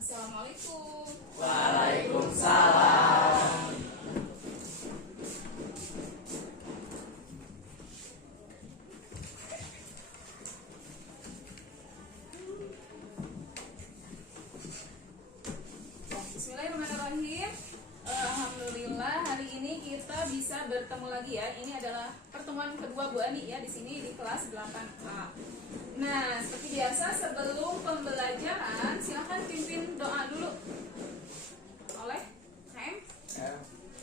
Assalamualaikum. Waalaikumsalam. Bismillahirrahmanirrahim. Alhamdulillah hari ini kita bisa bertemu lagi ya. Ini adalah pertemuan kedua Bu Ani ya di sini di kelas 8A. Nah, seperti biasa sebelum pembelajaran silahkan pimpin doa dulu. Oleh Hem?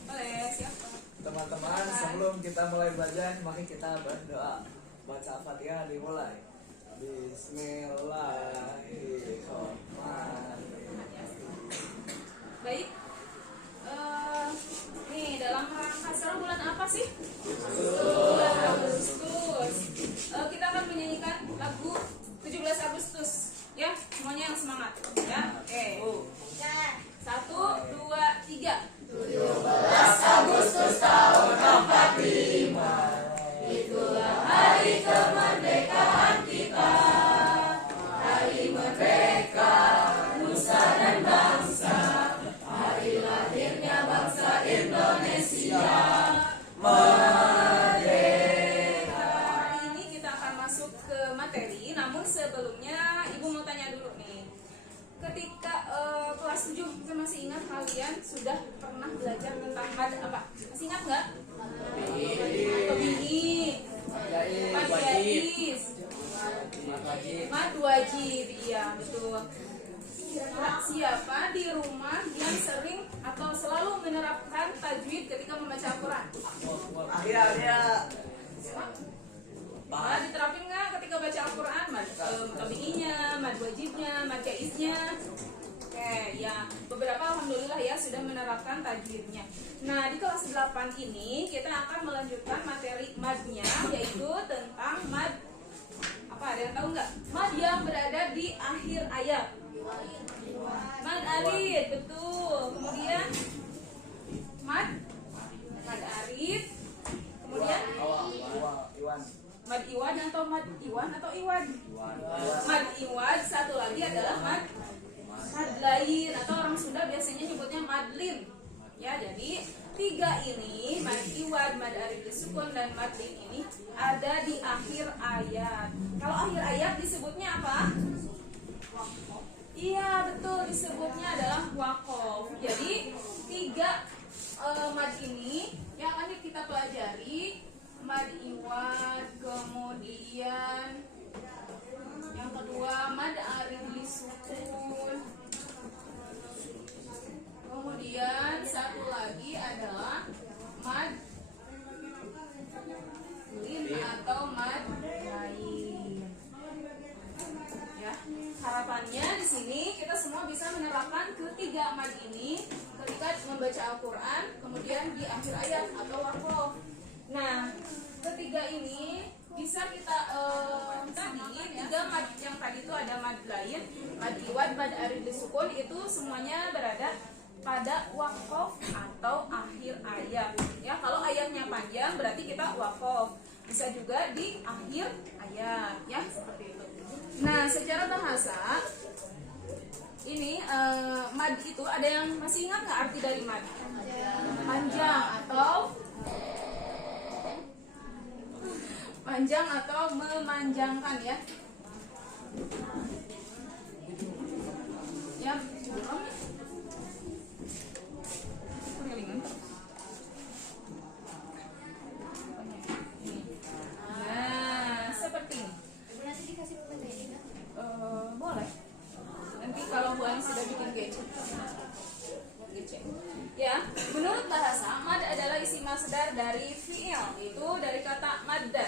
Oleh siapa? Teman-teman, sebelum kita mulai belajar, mari kita berdoa. Baca Al-Fatihah dimulai. Bismillahirrahmanirrahim. Baik. Nih dalam rangka sekarang bulan apa sih? Bulan Agustus. Kita akan menyanyikan lagu 17 Agustus. Ya, semuanya yang semangat. Ya, oke. 1, 2, 3. 17 Agustus tahun 45, itulah hari kemerdekaan kita. Hari merdeka, nusa dan bangsa. Hari lahirnya bangsa Indonesia. Merdeka. Hari ini kita akan masuk ke materi. Namun sebelumnya Ibu mau tanya dulu nih. Ketika kelas 7, saya masih ingat kalian sudah pernah belajar tentang mad apa? Masih ingat nggak? Tabi'i, mad jaiz, mad wajib, iya betul. Kira-kira siapa di rumah yang sering atau selalu menerapkan tajwid ketika membaca Al-Quran? Akhirnya Mad diterapin nggak ketika baca Al-Quran? Mad tabi'inya, mad wajibnya, mad jaiznya. Oke, ya beberapa alhamdulillah ya sudah menerapkan tajwidnya. Nah di kelas 8 ini kita akan melanjutkan materi madnya, yaitu tentang mad apa? Ada yang tahu nggak? Mad yang berada di akhir ayat. Mad arid, betul. Kemudian mad arid. Kemudian Iwan. mad iwan atau mad iwan atau iwan. Mad iwan, satu lagi adalah mad lain atau orang Sunda biasanya nyebutnya madlin. Ya, jadi tiga ini mad iwan, mad arid disukun dan madlin ini ada di akhir ayat. Kalau akhir ayat disebutnya apa? Iya betul, disebutnya adalah waqaf. Jadi tiga mad ini yang akan kita pelajari, mad iwan, kemudian yang kedua mad arid disukun, kemudian satu lagi adalah mad lin atau mad lain. Ya, harapannya di sini kita semua bisa menerapkan ketiga mad ini ketika membaca Al-Quran, kemudian di akhir ayat atau waqaf. Nah, ketiga ini bisa kita tadi tiga mad yang tadi itu ada mad lain, mad iwad, mad arid disukun itu semuanya berada pada waqaf atau akhir ayat. Ya, kalau ayatnya panjang berarti kita waqaf. Bisa juga di akhir ayat, ya seperti itu. Nah, secara bahasa ini mad itu ada yang masih ingat nggak arti dari mad? Panjang atau memanjangkan ya. Ya, curang ya. Nah, seperti ini. Nanti dikasih materi nggak? Boleh. Nanti kalau Bu Ani sudah bikin gadget. Ya, menurut bahasa mad adalah isi masdar dari fi'il, itu dari kata madda.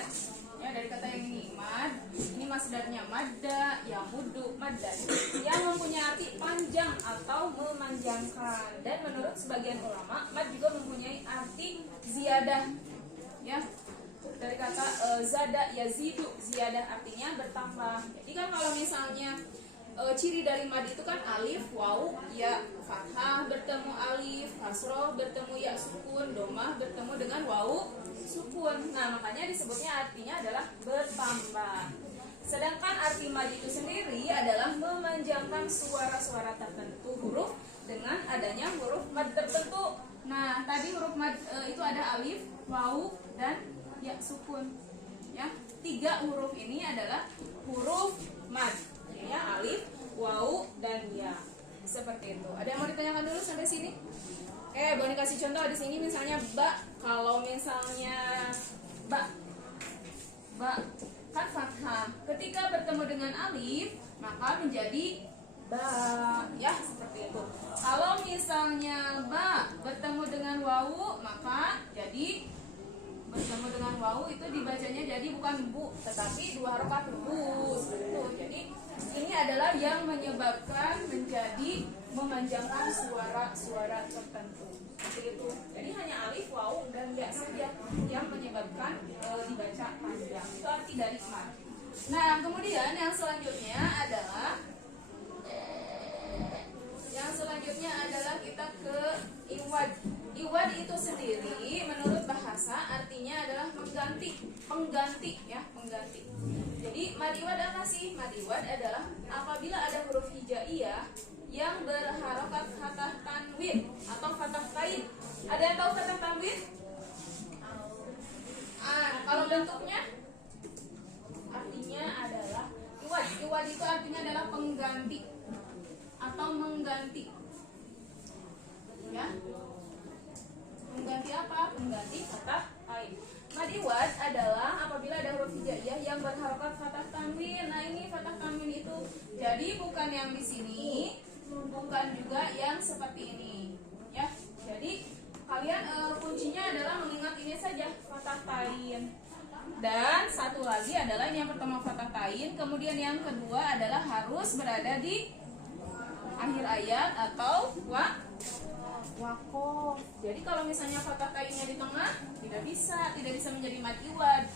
Ya, dari kata yang ini mad, ini masdarnya madda, yang mudu madda, yang mempunyai arti panjang atau memanjangkan. Dan menurut sebagian ulama, mad juga mempunyai arti ziyadah. Ya, dari kata zada yazidu, ziyadah artinya bertambah. Jadi kan kalau misalnya ciri dari mad itu kan alif, waw, ya, fathah bertemu alif, kasroh bertemu ya sukun, domah bertemu dengan waw sukun. Nah, makanya disebutnya artinya adalah bertambah. Sedangkan arti mad itu sendiri adalah memanjangkan suara-suara tertentu huruf dengan adanya huruf mad tertentu. Nah, tadi huruf mad itu ada alif, wawu, dan ya sukun. Ya, 3 huruf ini adalah huruf mad. Ya, alif, wawu, dan ya. Seperti itu. Ada yang mau ditanyakan dulu sampai sini? Boleh kasih contoh di sini misalnya ba. Kalau misalnya ba kan fathah. Ketika bertemu dengan alif, maka menjadi ba, ya seperti itu. Kalau misalnya ba bertemu dengan wawu, maka jadi bertemu dengan wawu itu dibacanya jadi bukan bu, tetapi 2 harokat bu, seperti itu. Jadi ini adalah yang menyebabkan menjadi memanjangkan suara-suara tertentu. Seperti itu. Jadi hanya alif, wawu, dan ya saja yang menyebabkan dibaca panjang. Itu arti dari mad. Nah, kemudian yang selanjutnya adalah kita ke iwad. Iwad itu sendiri menurut bahasa artinya adalah pengganti ya, pengganti. Jadi mad iwad apa sih? Mad iwad adalah apabila ada huruf hijaiyah yang berharokat fathah tanwin atau fathah tain. Ada yang tahu fathah tanwin? Kalau bentuknya artinya adalah iwad. Iwad itu artinya adalah pengganti atau mengganti. Ya. Mengganti apa? Mengganti fathah tain. Mad iwad adalah apabila ada huruf hijaiyah yang berharokat fathah tanwin. Nah, ini fathah tanwin itu. Jadi bukan yang di sini, bukan juga yang seperti ini. Ya. Jadi kalian kuncinya adalah mengingat ini saja, fathah tain. Dan satu lagi adalah ini yang pertama fathah tain, kemudian yang kedua adalah harus berada di akhir ayat atau wakof. Jadi kalau misalnya fathah tainnya di tengah, tidak bisa menjadi mad iwad.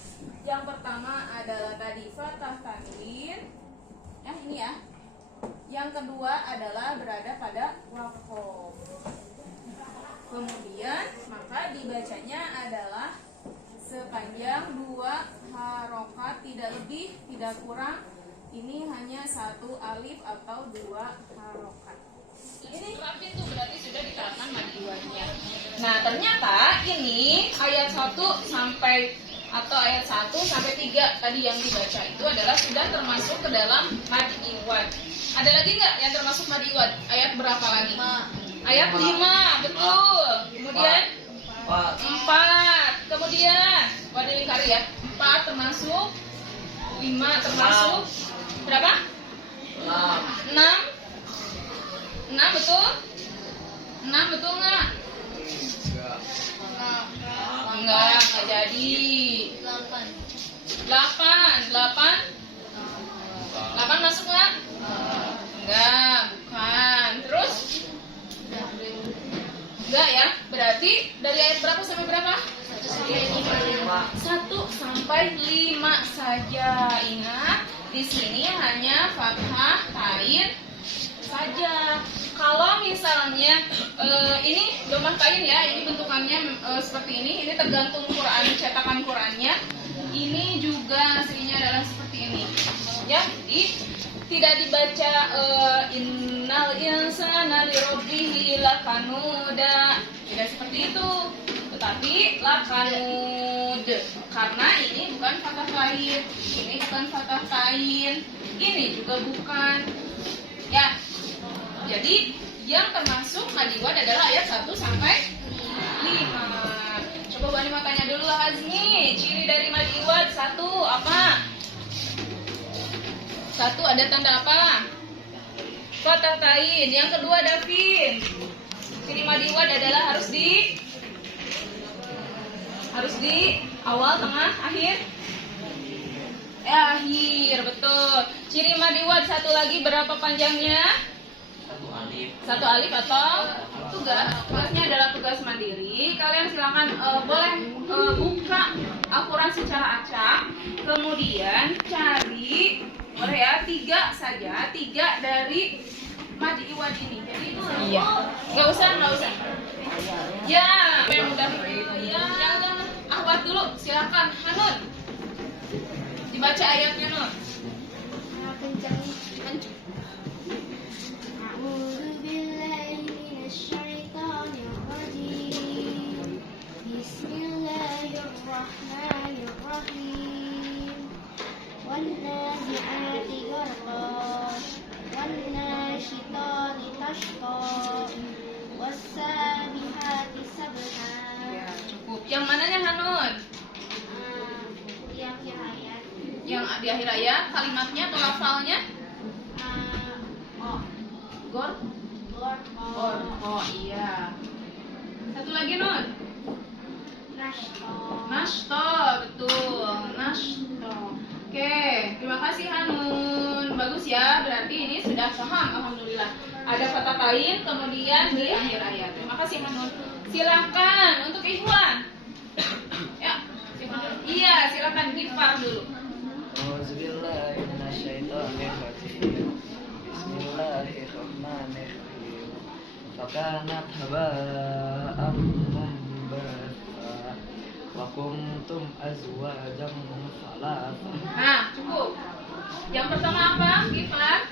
Yang pertama adalah tadi fathah tanwin. Ya, ini ya. Yang kedua adalah berada pada wakof. Kemudian maka dibacanya adalah sepanjang 2 harokat, tidak lebih, tidak kurang. Ini hanya 1 alif atau 2 harokat. Ini itu berarti sudah diterapkan mad iwadnya. Nah, ternyata ini ayat 1 sampai atau ayat 1 sampai 3 tadi yang dibaca itu adalah sudah termasuk ke dalam mad iwad. Ada lagi nggak yang termasuk mad iwad? Ayat berapa lagi? Ayat 5, betul. Kemudian 4. Kemudian wadah lingkari ya. 4 termasuk, 5 termasuk, berapa? 6. 6 betul? 6 betul nggak? Enggak jadi. 8 masuk nggak? Enggak, bukan. Terus? Enggak ya. Berarti dari ayat berapa sampai berapa? 1 sampai 5 saja. Ingat, di sini hanya fathah tain saja. Kalau misalnya ini domah tain ya, ini bentukannya seperti ini tergantung Quran, cetakan Qurannya. Ini juga aslinya adalah seperti ini. Ya, jadi tidak dibaca innal insana lirabbihi lakanuda. Tidak seperti itu. Tetapi lakanud. Karena ini bukan fathah tain. Ini bukan fathah tain. Ini juga bukan. Ya. Jadi yang termasuk mad iwad adalah ayat 1 sampai 5. Coba Bu Ani mau tanya dulu lah Azmi, ciri dari mad iwad 1 apa? 1 ada tanda apa? Fathah tain. Yang kedua Davin. Ciri mad iwad adalah harus di awal, tengah, akhir. Akhir, betul. Ciri mad iwad 1 lagi berapa panjangnya? 1 alif atau tugas. Tugasnya adalah tugas mandiri. Kalian silakan boleh buka Al-Quran secara acak. Kemudian cari, boleh ya, 3 saja, 3 dari mad iwad ini. Jadi itu nggak usah. Ya, yang udah yang ahwat dulu, silakan Hanun. Dibaca ayatnya Nun. Yang mananya Hanun? Di akhir ayat. Yang di akhir ayat kalimatnya atau lafalnya? Oh, Gor? gor, Gor. Oh iya. Satu lagi Nun. nashto. Nashto, betul. Nashto. Oke, terima kasih Hanun. Bagus ya, berarti ini sudah paham. Alhamdulillah. Ada kata lain, kemudian di akhir ayat. Terima kasih Hanun. Silakan untuk Ikhwan. Ya, iya, silakan Gifar dulu. Auzubillahi minasyaitonirrajim. Bismillahirrahmanirrahim. Fakanat haba'an munbatha wa kuntum azwajan thalatha. Nah, cukup. Yang pertama apa, Gifar?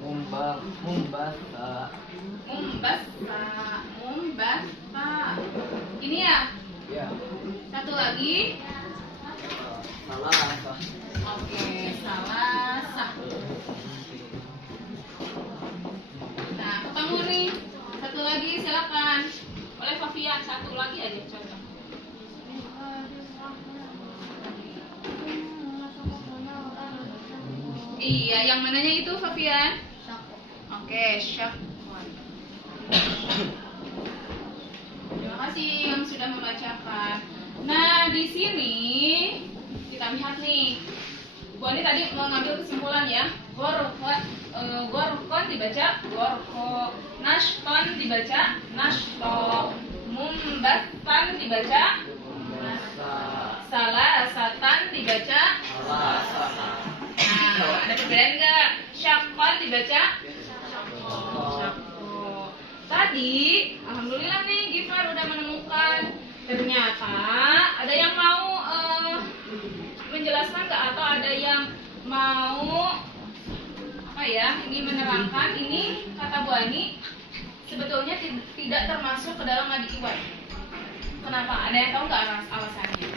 Mumbatha. Mumbasa. Ini ya. Ya. Satu lagi. Thalatha. Oke, salah sah. Nah, ketemu nih. Satu lagi silakan. Oleh Fafian, satu lagi aja contoh. Iya, yang mananya itu Fafian? Oke, syafwan. Terima kasih yang sudah membacakan. Nah, di sini kita lihat nih. Bu Ani tadi mau ngambil kesimpulan ya. Gorkon dibaca gorko, nashton dibaca nashto, mumbatan dibaca salasatan dibaca. Nah, ada perbedaan nggak? Syakon dibaca syakko. Tadi, alhamdulillah nih Gifar udah menemukan. Ternyata ada yang mau menjelaskan nggak, atau ada yang mau apa ya? Ini menerangkan ini kata Bu Ani sebetulnya tidak termasuk ke dalam madi iwad. Kenapa? Ada yang tahu nggak alasannya?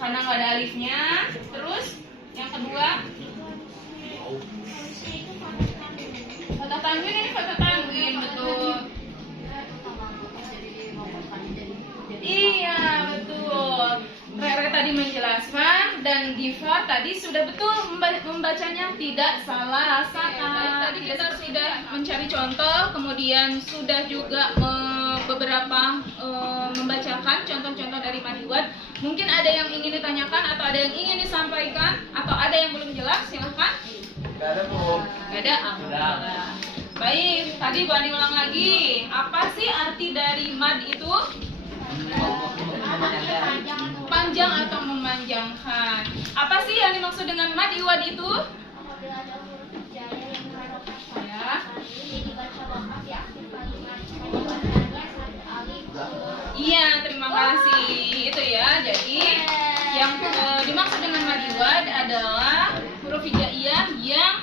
Karena nggak ada alifnya. Terus yang kedua, kata tanwin, ini kata tanwin, betul. Iya, betul. Rere tadi menjelaskan dan Diva tadi sudah betul membacanya, tidak salah kata. Tadi kita sudah mencari contoh, kemudian sudah juga beberapa membacakan contoh-contoh dari madiwad. Mungkin ada yang ingin ditanyakan atau ada yang ingin disampaikan atau ada yang belum jelas, silahkan. Gak ada Bu. Gak ada? Alhamdulillah. Baik, tadi Bu Ani ulang lagi. Apa sih arti dari mad itu? Panjang atau memanjangkan. Apa sih yang dimaksud dengan mad iwad itu? Apabila ada huruf jaya yang mengharapkan Ya. ini dibaca wakaf di akhir kalimat. Bacanya satu alif. Iya, terima kasih. Itu ya. Jadi yang dimaksud dengan mad iwad adalah huruf hijaiyah yang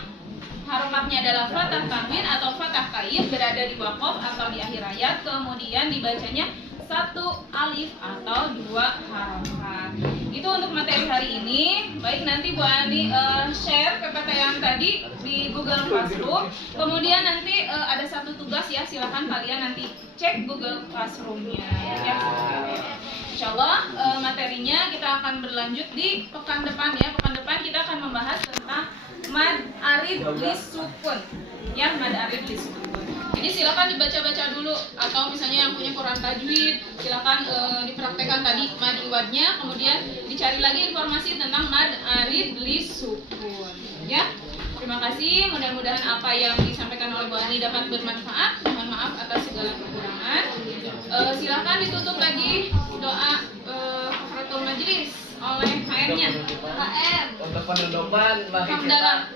harokatnya adalah fathah tanwin atau fathah kaif berada di waqaf atau di akhir ayat, kemudian dibacanya satu alif atau dua harokat. Itu untuk materi hari ini. Baik, nanti Bu Ani share PPT yang tadi di Google Classroom. Kemudian nanti ada satu tugas ya, silakan kalian nanti cek Google Classroom-nya ya. Insya Allah materinya kita akan berlanjut di pekan depan ya. Pekan depan kita akan membahas tentang mad arid lisukun ya, mad arid lisukun. Jadi silakan dibaca-baca dulu, atau misalnya yang punya Quran tajwid silakan dipraktekkan tadi mad iwadnya, kemudian dicari lagi informasi tentang mad arid lisukun ya. Terima kasih, mudah-mudahan apa yang disampaikan oleh Bu Ani dapat bermanfaat. Mohon maaf atas segala kekurangan. Silakan ditutup lagi doa kafaratul majelis oleh HR-nya. HR. Untuk penutupan mari kita Hamdalah.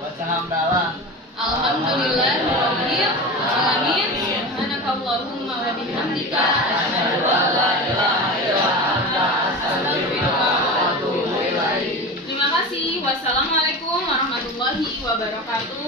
baca hamdalah. Alhamdulillahirabbil alamin. Subhanakallahumma wa bihamdika asyhadu an la ilaha illa anta astaghfiruka wa atubu ilaik. Terima kasih. Wassalamualaikum warahmatullahi wabarakatuh.